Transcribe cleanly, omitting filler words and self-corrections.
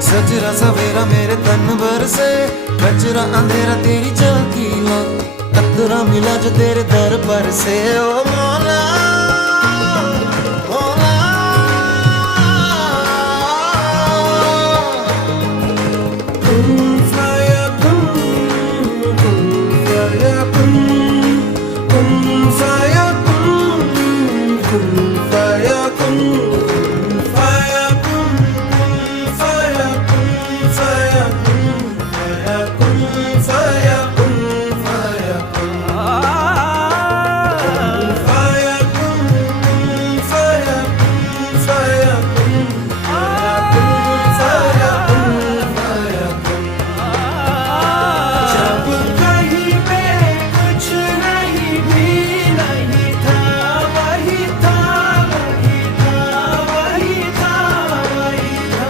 सजरा सवेरा मेरे तन भर से, कचरा अंधेरा तेरी झांकी ला, अतरा मिला जो तेरे दर पर से। ओ मौला